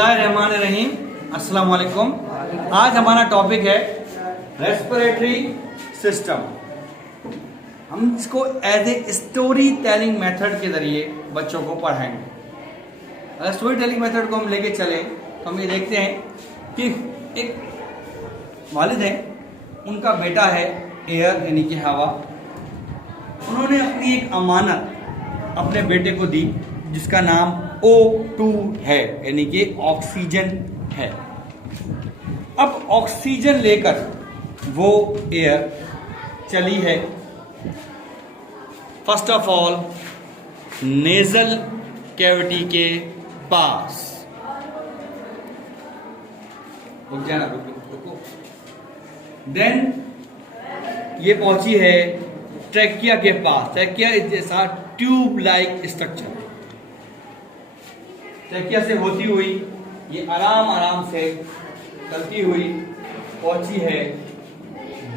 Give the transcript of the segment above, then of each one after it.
बिस्मिल्लाहिर्रहमानिर्रहीम। अस्सलाम वालेकुम। आज हमारा टॉपिक है रेस्पिरेटरी सिस्टम। हम इसको as a story telling method के ज़रिए बच्चों को पढ़ाएंगे। अगर स्टोरी टेलिंग मेथड को हम लेके चलें तो हम ये देखते हैं कि एक वालिद हैं, उनका बेटा है एयर यानी कि हवा। उन्होंने अपनी एक अमानत अपने बेटे को दी जिसका नाम O2 है यानी कि ऑक्सीजन है। अब ऑक्सीजन लेकर वो एयर चली है first of all nasal cavity के पास। रुक जाना, रुको। देन ये पहुंची है ट्रैकिया के पास। ट्रैकिया इस जैसा ट्यूब लाइक स्ट्रक्चर। ट्रैकिया से होती हुई ये आराम से चलती हुई पहुंची है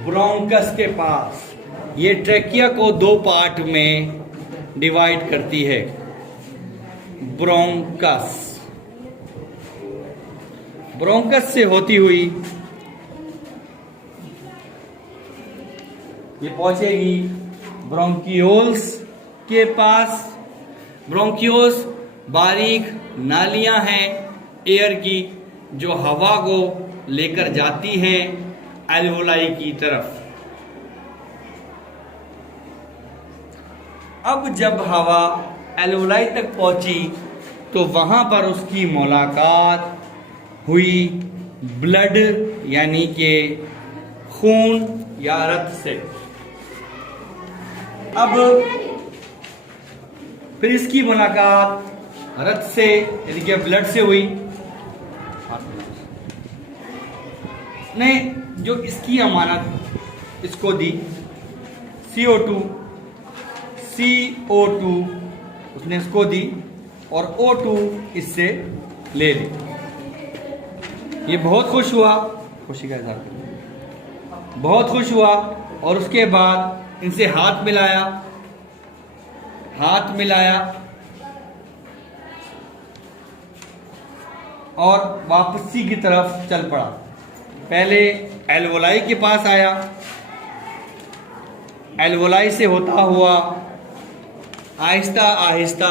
ब्रोंकस के पास। ये ट्रैकिया को दो पार्ट में डिवाइड करती है। ब्रोंकस से होती हुई ये पहुंचेगी ब्रोंकियोल्स के पास। ब्रोंकियोल्स बारीक नालियां हैं एयर की जो हवा को लेकर जाती हैं एल्वोलाई की तरफ। अब जब हवा एल्वोलाई तक पहुंची तो वहां पर उसकी मुलाकात हुई ब्लड यानी कि खून या रक्त से। अब फिर इसकी मुलाकात रक्त से यानी कि ब्लड से हुई। ने जो इसकी अमानत इसको दी CO2 उसने इसको दी और O2 इससे ले ली। ये बहुत खुश हुआ, खुशी का इजहार, बहुत खुश हुआ और उसके बाद इनसे हाथ मिलाया और वापसी की तरफ चल पड़ा। पहले एल्वोलाई के पास आया, एल्वोलाई से होता हुआ आहिस्ता आहिस्ता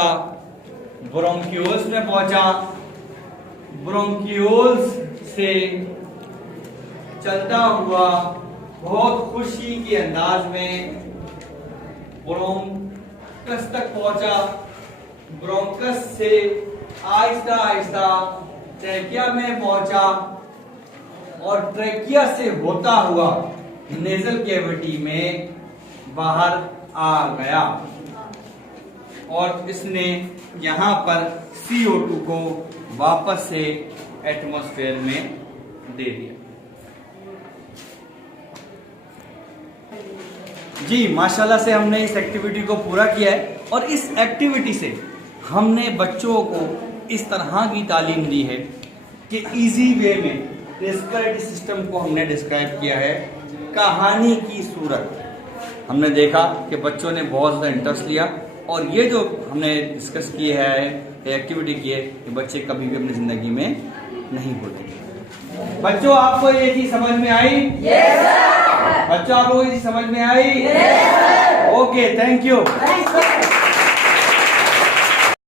ब्रोंकियोल्स में पहुंचा। ब्रोंकियोल्स से चलता हुआ बहुत खुशी के अंदाज में ब्रोंकस तक पहुंचा। ब्रोंकस से आहिस्ता आहिस्ता ट्रैकिया में पहुंचा और ट्रैकिया से होता हुआ नेजल कैविटी में बाहर आ गया और इसने यहां पर CO2 को वापस से एटमॉस्फेयर में दे दिया। जी माशाल्लाह से हमने इस एक्टिविटी को पूरा किया है और इस एक्टिविटी से हमने बच्चों को इस तरह की तालीम दी है कि इजी वे में रेस्पिरेटरी सिस्टम को हमने डिस्क्राइब किया है कहानी की सूरत। हमने देखा कि बच्चों ने बहुत ज़्यादा इंटरेस्ट लिया और ये जो हमने डिस्कस किया है एक्टिविटी की है ये बच्चे कभी भी अपनी ज़िंदगी में नहीं भूलेंगे। बच्चों आपको ये चीज़ समझ में आई? Yes sir. बच्चों आपको ये चीज़ समझ में आई? Yes sir. Okay, thank you.